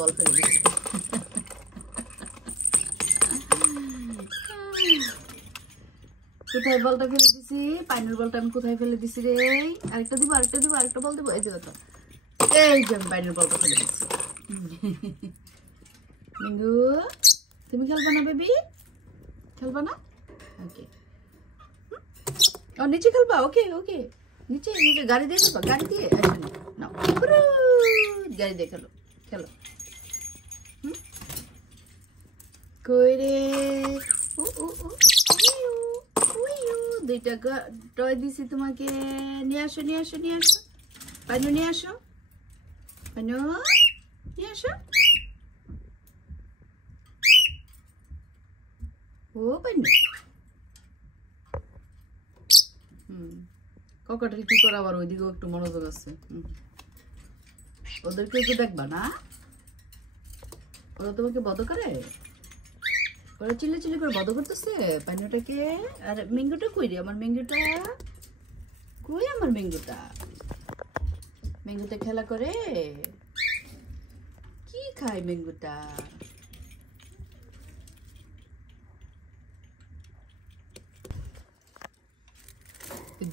বল ফেলে দিছি। কোথায় বলটা ফেলে দিছি? পানির বলটা আমি কোথায় ফেলে দিছি রে? আরেকটা দিব, আরেকটা বল দিব। এই যে দেখো, এই যে আমি পানির বলটা ফেলে দিচ্ছি। মিঙ্গু, তুমি খেলবা না বেবি? খেলবা না? ওকে। ও নিচে খেলবা? ওকে ওকে, নিচে নিচে গাড়ি দিয়ে খেলবা, গাড়ি দিয়ে আসেন না, গাড়ি দিয়ে খেলো, খেলো। কই রে? ও ও ও, দুইটা টয় দিছি তোমাকে। নিয়ে আসো নিয়ে আসো নিয়ে আসো, পানু নিয়ে আসো, পানু নিয়ে আসো। ও পানু, ককাটেল কি করে আবার ওইদিকেও একটু মনোযোগ আছে। ওদেরকে একটু দেখবা না, ওরা তোমাকে বধ করে, ওরা চিল্লে চিল্লে করে বধ করতেছে পানুটাকে। আর ম্যাঙ্গোটা কই রে? আমার ম্যাঙ্গোটা কই? আমার ম্যাঙ্গোটা, ম্যাঙ্গোতে খেলা করে, কি খায় ম্যাঙ্গোটা?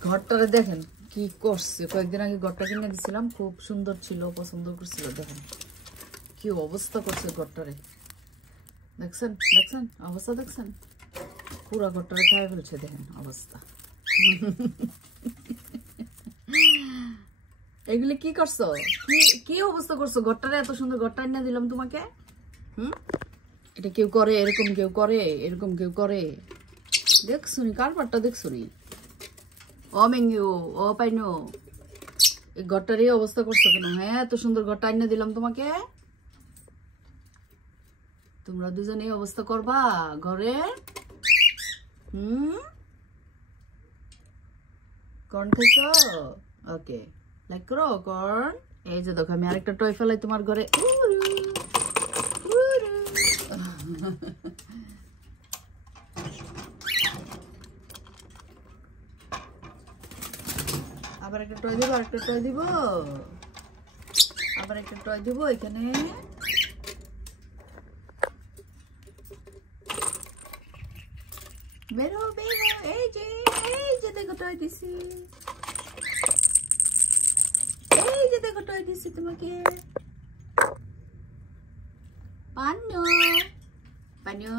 ঘরটারে দেখেন কি করছে। কয়েকদিন আগে ঘরটা কিনে দিছিলাম, খুব সুন্দর ছিল, পছন্দ করছিল। দেখেন কি অবস্থা করছে ঘরটারে, দেখছেন দেখছেন অবস্থা, দেখছেন পুরা ঘরটারে খায় ফেলছে। দেখেন অবস্থা। এগুলি কি করছো? কি অবস্থা করছো ঘরটারে? এত সুন্দর ঘরটা এনে দিলাম তোমাকে। এটা কেউ করে? এরকম কেউ করে? এরকম কেউ করে? দেখছুনি কারবারটা, দেখছুনি? ও মেঙ্গু, ও পাইনো, এই ঘরটার এই অবস্থা করছো কেন? হ্যাঁ, এত সুন্দর ঘরটা এনে দিলাম তোমাকে, তোমরা দুজন এই অবস্থা করবা ঘরে? কর্ন খাইছো? ওকে, লাইক করো কর্ন। এই যে দেখো, আমি আরেকটা টয় ফেলাই তোমার ঘরে। আবার একটা টয় দিব, আরেকটা টয় দিব, আবার একটা টয় দিব এখানে। বেরো বেরো, এই যে দেখো টয় দিছি, এই যে দেখো টয় দিছি তোমাকে। পানু পানু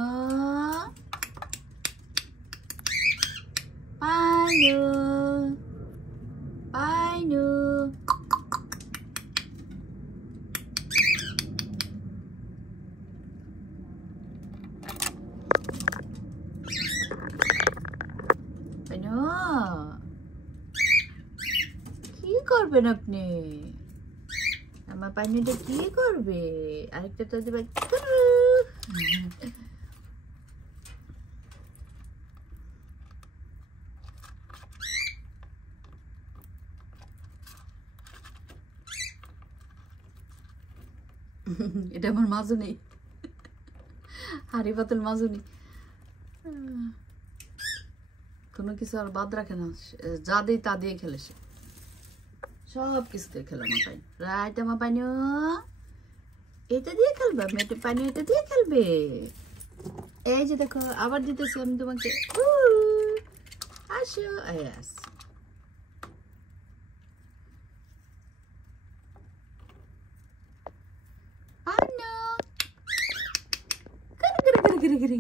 পানু পানু, কি করবেন আপনি? আমার পানিটা কি করবে? আরেকটা তো দিবা। এটা আমার মাজুনি, হাড়ি পাতল মাজুনি, কোনো কিছু আর বাদ রাখে না, যা দিই তা দিয়ে খেলে সে, সব কিছুতে খেলে আমার পানি। রাইট আমার পানি, এটা দিয়ে খেলবে, মেটে পানি এটা দিয়ে খেলবে। এই যে দেখো, আবার দিতেছি আমি তোমাকে, আসো। আস পানু, গিরি গিরি গিরি গিরি।